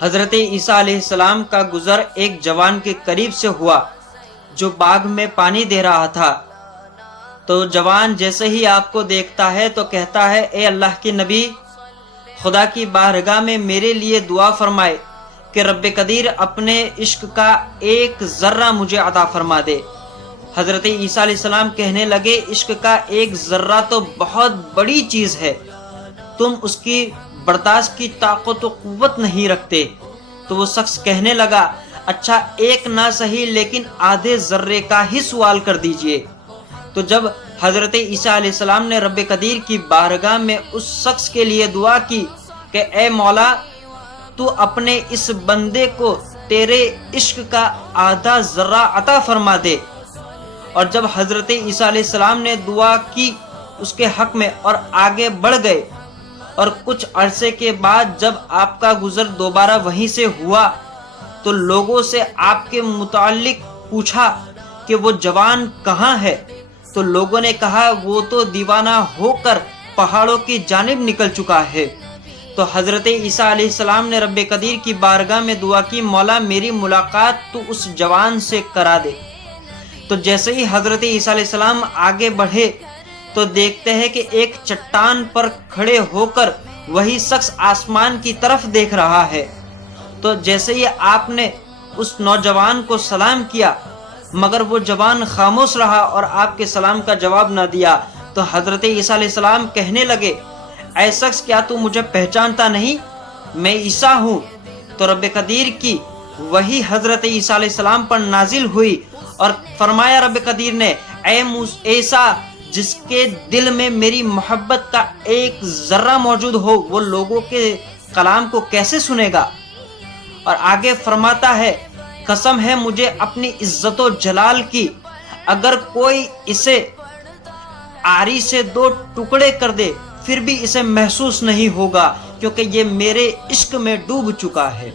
حضرت عیسیٰ علیہ السلام کا گزر ایک جوان کے قریب سے ہوا جو باغ میں پانی دے رہا تھا۔ تو جوان جیسے ہی آپ کو دیکھتا ہے تو کہتا ہے، اے اللہ کے نبی، خدا کی بارگاہ میں میرے لیے دعا فرمائے کہ رب قدیر اپنے عشق کا ایک ذرہ مجھے عطا فرما دے۔ حضرت عیسیٰ علیہ السلام کہنے لگے، عشق کا ایک ذرہ تو بہت بڑی چیز ہے، تم اس کی برداشت کی طاقت و قوت نہیں رکھتے۔ تو وہ شخص کہنے لگا، اچھا ایک نہ صحیح لیکن آدھے ذرے کا ہی سوال کر دیجئے۔ تو جب حضرت عیسیٰ علیہ السلام نے رب قدیر کی بارگاہ میں اس شخص کے لیے دعا کی کہ اے مولا، تو اپنے اس بندے کو تیرے عشق کا آدھا ذرہ عطا فرما دے، اور جب حضرت عیسیٰ علیہ السلام نے دعا کی اس کے حق میں اور آگے بڑھ گئے، اور کچھ عرصے کے بعد جب آپ کا گزر دوبارہ وہیں سے ہوا تو لوگوں سے آپ کے متعلق پوچھا کہ وہ جوان کہاں ہے؟ تو لوگوں نے کہا وہ تو دیوانہ ہو کر پہاڑوں کی جانب نکل چکا ہے۔ تو حضرت عیسیٰ علیہ السلام نے رب قدیر کی بارگاہ میں دعا کی، مولا میری ملاقات تو اس جوان سے کرا دے۔ تو جیسے ہی حضرت عیسیٰ علیہ السلام آگے بڑھے تو دیکھتے ہیں کہ ایک چٹان پر کھڑے ہو کر وہی شخص آسمان کی طرف دیکھ رہا ہے۔ تو جیسے ہی آپ نے اس نوجوان کو سلام کیا مگر وہ جوان خاموش رہا اور آپ کے سلام کا جواب نہ دیا، تو حضرت عیسیٰ علیہ السلام کہنے لگے، اے شخص کیا تو مجھے پہچانتا نہیں؟ میں عیسیٰ ہوں۔ تو رب قدیر کی وہی حضرت عیسیٰ علیہ السلام پر نازل ہوئی اور فرمایا رب قدیر نے، اے عیسیٰ، جس کے دل میں میری محبت کا ایک ذرہ موجود ہو وہ لوگوں کے کلام کو کیسے سنے گا؟ اور آگے فرماتا ہے، قسم ہے مجھے اپنی عزت و جلال کی، اگر کوئی اسے آری سے 2 ٹکڑے کر دے پھر بھی اسے محسوس نہیں ہوگا، کیونکہ یہ میرے عشق میں ڈوب چکا ہے۔